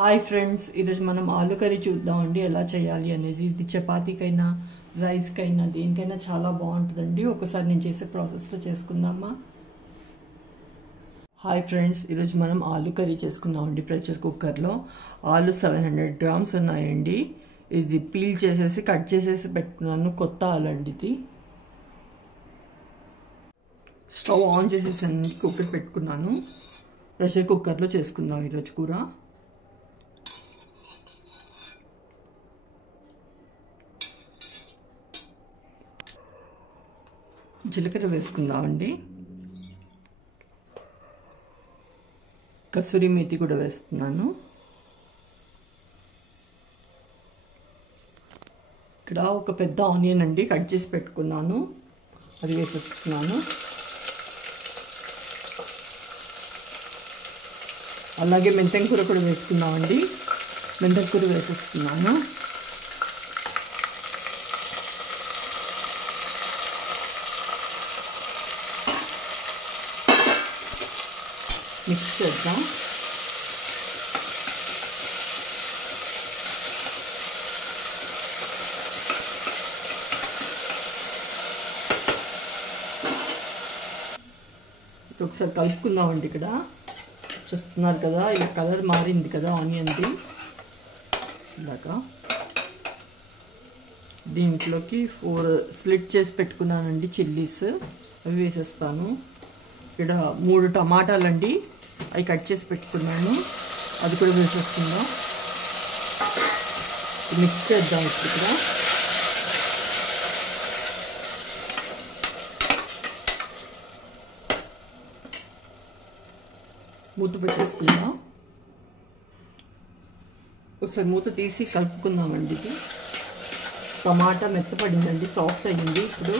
Hi friends, ఈరోజు మనం ఆలు కర్రీ చూద్దామండి ఎలా చేయాలి అనేది. ఇది చపాతీకైనా రైస్కైనా దేనికైనా చాలా బాగుంటుందండి. ఒకసారి నేను చేసే ప్రాసెస్లో చేసుకుందామా. హాయ్ ఫ్రెండ్స్, ఈరోజు మనం ఆలు కర్రీ చేసుకుందామండి. ప్రెషర్ కుక్కర్లో ఆలు 700 grams ఉన్నాయండి. ఇది పీల్ చేసేసి కట్ చేసేసి పెట్టుకున్నాను. కొత్త ఆలు అండి ఇది. స్టవ్ ఆన్ చేసేసి కుక్కర్ పెట్టుకున్నాను. ప్రెషర్ కుక్కర్లో చేసుకుందాం ఈరోజు కూర. జీలకర్ర వేసుకుందామండి. కసూరి మేతి కూడా వేస్తున్నాను. ఇక్కడ ఒక పెద్ద ఆనియన్ అండి కట్ చేసి పెట్టుకున్నాను, అది వేసేస్తున్నాను. అలాగే మెంతం కూర కూడా వేసుకున్నామండి. మెంతం కూర వేసేస్తున్నాను. మిక్స్ చేద్దాం. ఒకసారి కలుపుకుందామండి. ఇక్కడ చూస్తున్నారు కదా, ఇలా కలర్ మారింది కదా ఆనియన్ది. ఇలాగా దీంట్లోకి 4 స్లిట్ చేసి పెట్టుకున్నానండి చిల్లీస్, అవి వేసేస్తాను. ఇక్కడ 3 టమాటాలండి, అవి కట్ చేసి పెట్టుకున్నాను, అది కూడా వేసేసుకుందాం. మిక్స్ చేద్దాం. ఇక్కడ మూత పెట్టేసుకుందాం. ఒకసారి మూత తీసి కలుపుకుందామండి. ఇది టమాటా మెత్తపడిందండి, సాఫ్ట్ అయ్యింది. ఇప్పుడు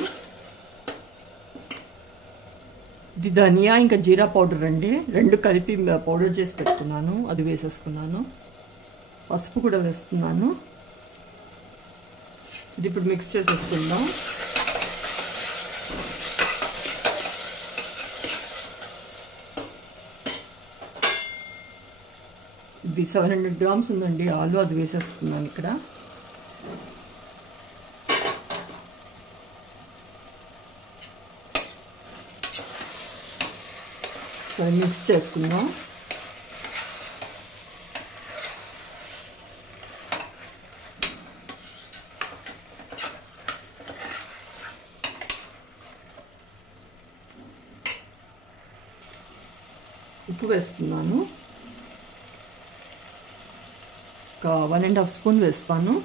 ఇది ధనియా ఇంకా జీరా పౌడర్ అండి, 2 కలిపి పౌడర్ చేసి పెట్టుకున్నాను, అది వేసేసుకున్నాను. పసుపు కూడా వేస్తున్నాను. ఇది ఇప్పుడు మిక్స్ చేసేసుకుందాం. ఇది 700 grams ఉందండి ఆలు, అది వేసేస్తున్నాను ఇక్కడ. మిక్స్ చేసుకుందాం. ఉప్పు వేస్తున్నాను, ఒక 1.5 స్పూన్ వేస్తాను.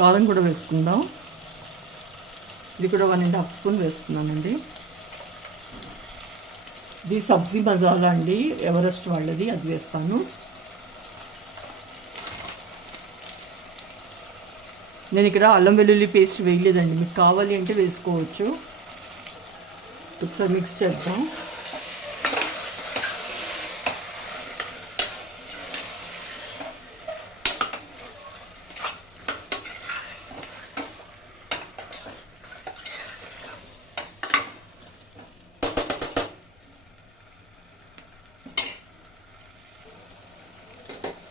కారం కూడా వేసుకుందాం. ఇది కూడా 1.5 స్పూన్ వేస్తున్నానండి. ఇది సబ్జీ మసాలా అండి, ఎవరెస్ట్ వాళ్ళది, అది వేస్తాను. నేను ఇక్కడ అల్లం వెల్లుల్లి పేస్ట్ వేయలేదండి, మీకు కావాలి అంటే వేసుకోవచ్చు. ఒకసారి మిక్స్ చేద్దాం.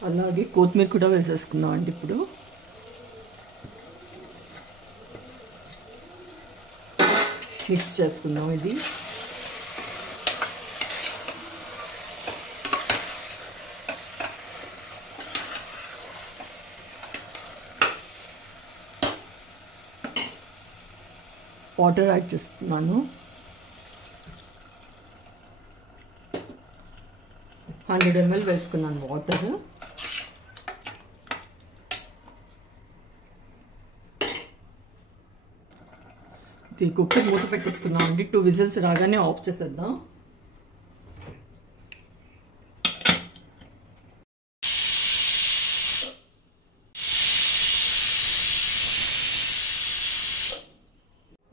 అలాగే కొత్తిమీర కూడా వేసేసుకుందాం అండి. ఇప్పుడు మిక్స్ చేసుకుందాం. ఇది వాటర్ యాడ్ చేస్తున్నాను. 100 ml వేసుకున్నాను వాటర్. ఇది కుక్కర్ మూత పెట్టేసుకుందాం అండి. 2 విజిల్స్ రాగానే ఆఫ్ చేసేద్దాం.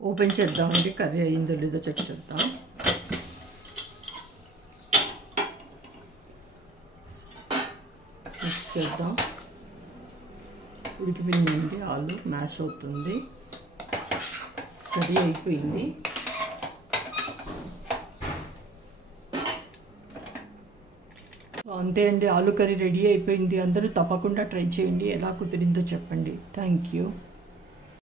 ఓపెన్ చేద్దామండి, కర్రీ అయిందో లేదో చెక్ చేద్దాం. మిక్స్ చేద్దాం. ఉడికిపోయిందండి, ఆలు మ్యాష్ అవుతుంది, కర్రీ అయిపోయింది. అంతే అండి, ఆలు కర్రీ రెడీ అయిపోయింది. అందరూ తప్పకుండా ట్రై చేయండి, ఎలా కుదిరిందో చెప్పండి. Thank you.